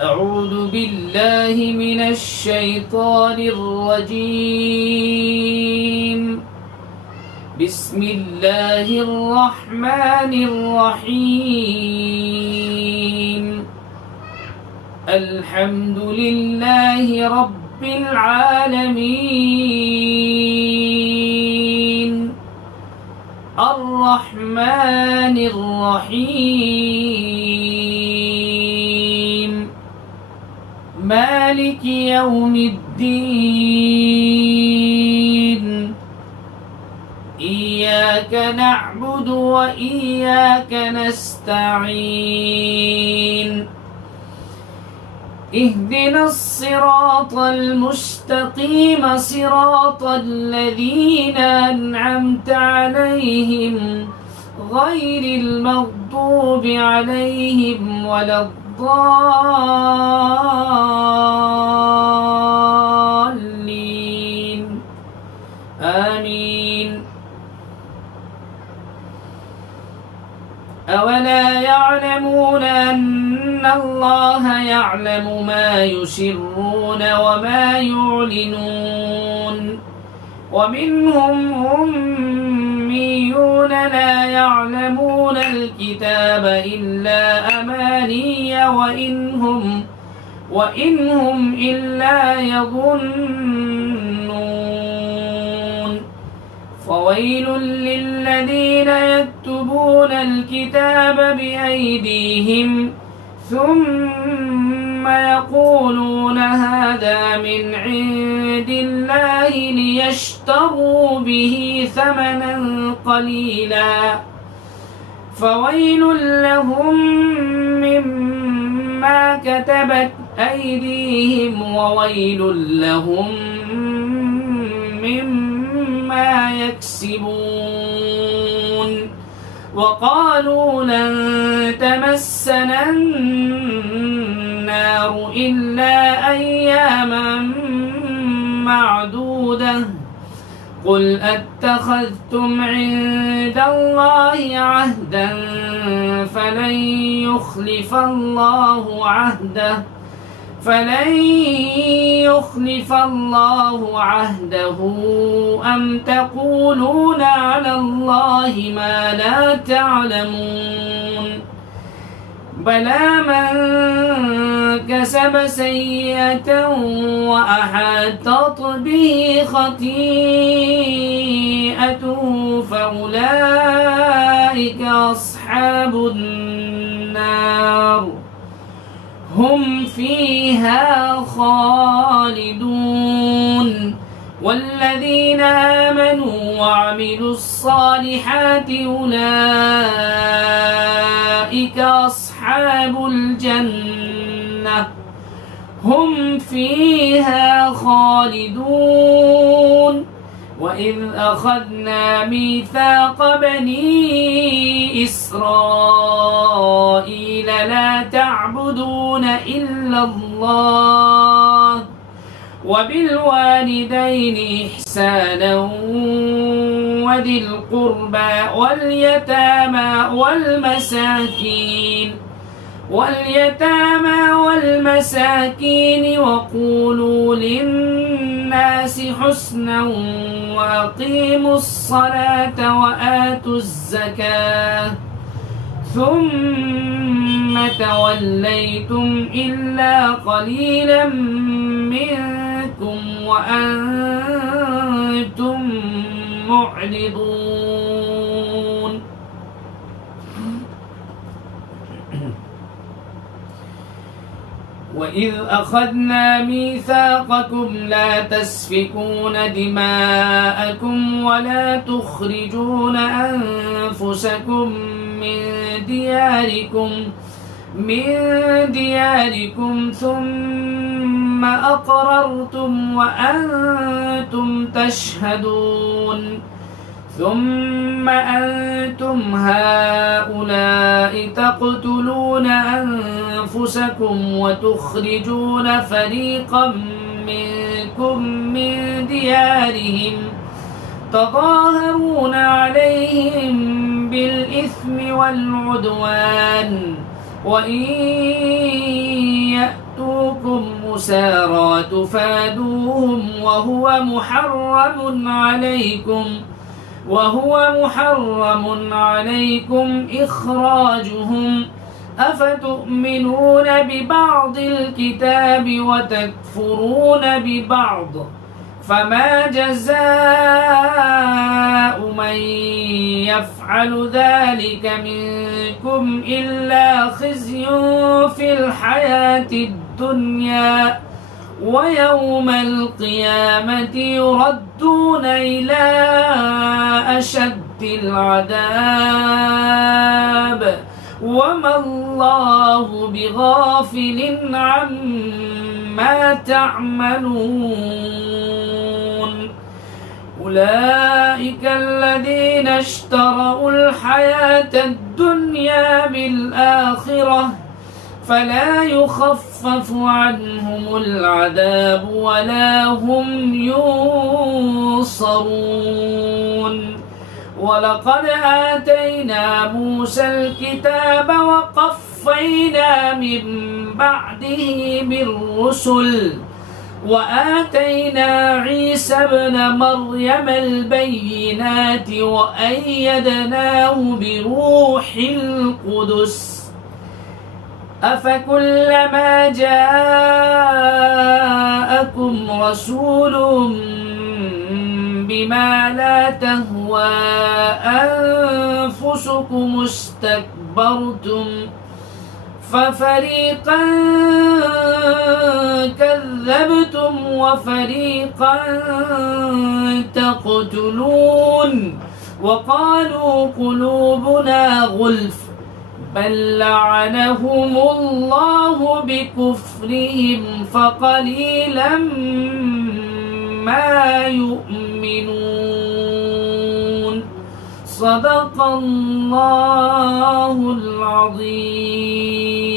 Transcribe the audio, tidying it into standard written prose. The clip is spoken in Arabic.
أعوذ بالله من الشيطان الرجيم. بسم الله الرحمن الرحيم. الحمد لله رب العالمين الرحمن الرحيم مالك يوم الدين. إياك نعبد وإياك نستعين. اهدنا الصراط المستقيم صراط الذين أنعمت عليهم غير المغضوب عليهم ولا الضالين. آمين. أولا يعلمون أن الله يعلم ما يسرون وما يعلنون. ومنهم أميون لا يعلمون الكتاب إلا أماني وإنهم إلا يظنون. فويل للذين يكتبون الكتاب بأيديهم ثم يقولون هذا من عند الله ليشتروا به ثمنا قليلا. فويل لهم مما كتبت أيديهم وويل لهم مما يكسبون. وقالوا لن تمسنا النار إلا أياما معدودة. قل أتخذتم عند الله عهدا فلن يخلف الله عهده أم تقولون على الله ما لا تعلمون. بلى من كسب سيئة وأحاطت به خطيئته فأولئك أصحاب النار هم فيها خالدون. والذين آمنوا وعملوا الصالحات أولئك أصحاب الجنة هم فيها خالدون. وإذ أخذنا ميثاق بني إسرائيل لا تعبدون إلا الله وبالوالدين إحسانا وذي القربى واليتامى والمساكين وقولوا للناس حسنا وأقيموا الصلاة وآتوا الزكاة ثم توليتم إلا قليلا منكم وأنتم معرضون. وإذ أخذنا ميثاقكم لا تسفكون دماءكم ولا تخرجون أنفسكم من دياركم ثم أقررتم وأنتم تشهدون. ثم أنتم هؤلاء تقتلون أنفسكم وتخرجون فريقا منكم من ديارهم تظاهرون عليهم بالإثم والعدوان وإن سارى تفادوهم وهو محرم عليكم إخراجهم أفتؤمنون ببعض الكتاب وتكفرون ببعض فما جزاء من يفعل ذلك منكم إلا خزي في الحياة الدنيا ويوم القيامة يردون إلى أشد العذاب وما الله بغافل عما تعملون أولئك الذين اشتروا الحياة الدنيا بالآخرة فلا يخفف عنهم العذاب ولا هم ينصرون ولقد آتينا موسى الكتاب وقفينا من بعده بالرسل وآتينا عيسى ابن مريم البينات وأيدناه بروح القدس أفكلما جاءكم رسول بما لا تهوى أنفسكم استكبرتم ففريقا كذبتم وفريقا تقتلون وقالوا قلوبنا غلف بل لعنهم الله بكفرهم فقليلا ما يؤمنون صدق الله العظيم.